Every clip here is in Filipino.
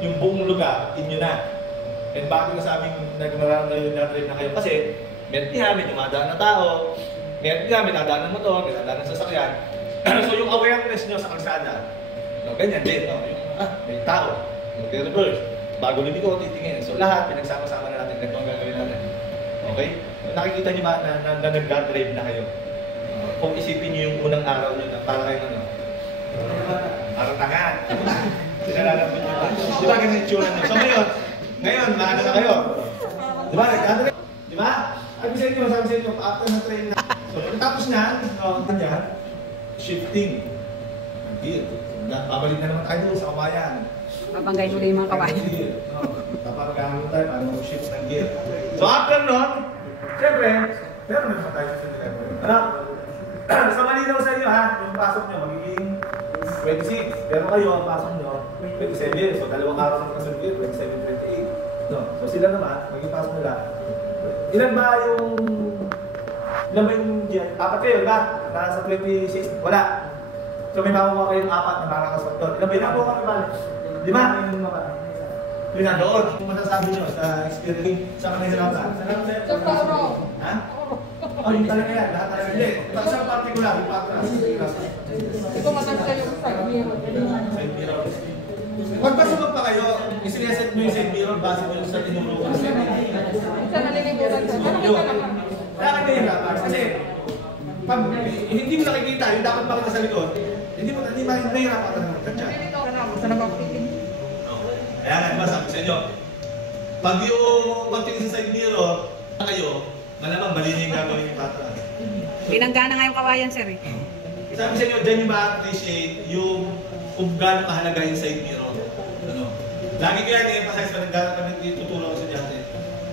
yung buong lugar, inyo na. And bakit ko sa aming nag-drive na kayo? Kasi, meron niya, may dumadaan na tao, meron niya, may dadaan ng motor, may dadaan ng sasakyan. So yung awareness nyo sa kalsada, no, ganyan din, no? Yung, may tao, mag-reverse, bago lumiko, titingin. So lahat, pinagsama-sama na natin, ganito ang gagawin natin. Okay? Nakikita niyo ba na nag-drive na kayo? Kung isipin niyo yung unang araw niyo na para kayong ano? Aratangan. Sinalalambot niyo ba? Di ba ganyan yung tsura niyo? So ngayon, maano na kayo? Di ba? Nag-drive? Di ba? Sabi sa inyo, after na train na. So pagkatapos niyan, ganyan, shifting. Babalik na naman tayo doon sa kabayan. Babanggay mo yung mga kabayan. Papagano tayo para mag-shift ng gear. So after nun, siyempre, meron na naman tayo sa driver. So malinaw sa inyo ha, yung pasok nyo magiging 26. Pero kayo, ang pasok nyo, 27. So dalawang araw ng kasunod yun, 27, 28. No. So sila naman, magiging pasok nila. Ilan ba yung gear? Apat kayo, ba? Nasa 26? Wala. So may makuha kayong apat na makakaswag doon. Ilan ba yung nakuha kami balik? 5? Yun na doon. Kung masasabi nyo sa experience, sa kanila lang Sa Toro. ha? Oh, yung talaga yan. Lahat talaga. Hindi. Ito sa particular, yung patras. Ito matanda yung side mirror. Side mirror. Pagpasok pa kayo, isineset mo yung side mirror base mo sa tinurukan. Isa nalilibutan sa. Nakikita naman. Kaya ka nahihirapan. Kasi, pag hindi mo nakikita, yung dapat makita sa likod, hindi mo nahihirapan ka na magkatsa. Sa nabaktitin. Kaya nga, diba, sabi sa inyo, pag yung pagtingin sa side mirror, kayo, malamang bali na yung gagawin yung patras. Binanggana nga yung kawayan, sir. Sabi sa inyo, dyan yung ma-appreciate yung kung gaano kahalaga yung side mirror. Ano? Lagi ko yan i-emphasize pa kami tutulong sa dyan.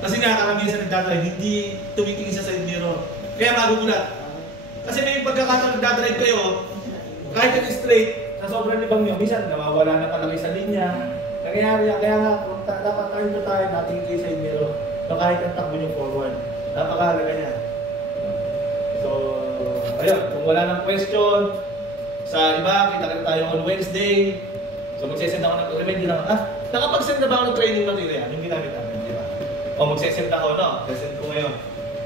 Kasi nga, karamihan sa nagdadrive, hindi tumitingin sa side mirror. Kaya magugulat. Kasi may pagkakataon nagdadrive kayo, kahit yung straight, sa sobrang libang nyo, minsan nawawala na kalaki sa linya. Kaya nga, dapat tayo natingin sa side mirror. So kahit ang takbo nyo forward, napakahalaga niya. So, ayun, kung wala nang question, sa iba, kita tayo on Wednesday. So magsesend ako ng remind lang, nakapag-send na ba ako ng training material? Yung ginamit namin, di ba? O magsesend ako, no? Sesend ko ngayon.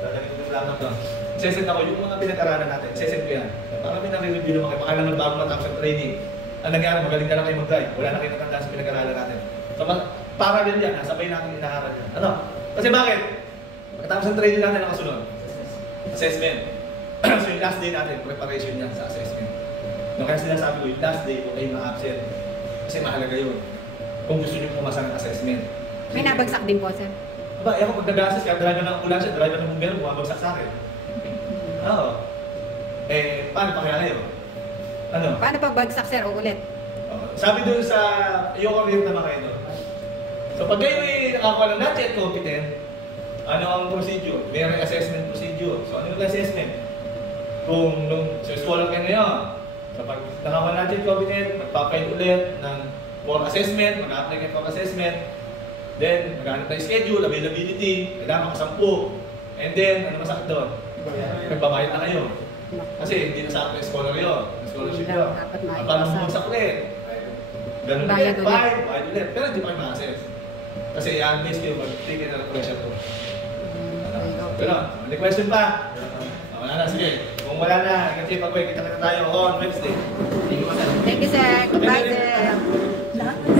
Dadali ko yung lang to. Magsesend ako yung mga pinag-aralan natin. Sesend ko yan. Para may nare-review naman kayo. Baka naman bago matapos ang training. Ang nangyari, magaling na lang kayo mag-drive. Wala na kayo natandaan sa pinag-aralan natin. So, para din yan, nasabay natin inaaral yan. Ano? Kasi bakit? Pagkatapos ang training natin, nakasunod. Assessment. So yung last day natin, preparation yan sa assessment. No, kaya sinasabi ko, yung last day, huwag kayong ma-absent. Kasi mahalaga yun. Kung gusto nyo pumasa ng assessment. May nabagsak din po, sir. Aba, ako pag nag-assess ka, driver ng ambulansya, driver ng bumbero, bumabagsak sa akin. Oo. Paano pa kaya kayo? Ano? Paano pag bagsak, sir, o ulit? Sabi doon sa, yung orient naman kayo doon. So pag kayo nakakuha ng not yet competent, ano ang procedure? May assessment procedure. So ano yung assessment? Kung so scholar kayo ngayon, so pag nakakuha not yet competent, magpapile ulit ng for assessment, mag-apply kayo for assessment, then maghanap tayo schedule, availability, kailangan makasampu. And then, ano masakit doon? Magbabayad na kayo. Kasi hindi na sa akin scholar yun. Scholarship yun. Paano mo magsak ulit? Ganun ulit, bayad ulit. Pero hindi pa kayo ma-assess. Kasi i-analyze kayo mag-take na ng pressure to. Pero, may question pa? Wala na, sige. Kung wala na, kasi pag-uwi, kita tayo on Wednesday. Thank you, sir. Goodbye, sir.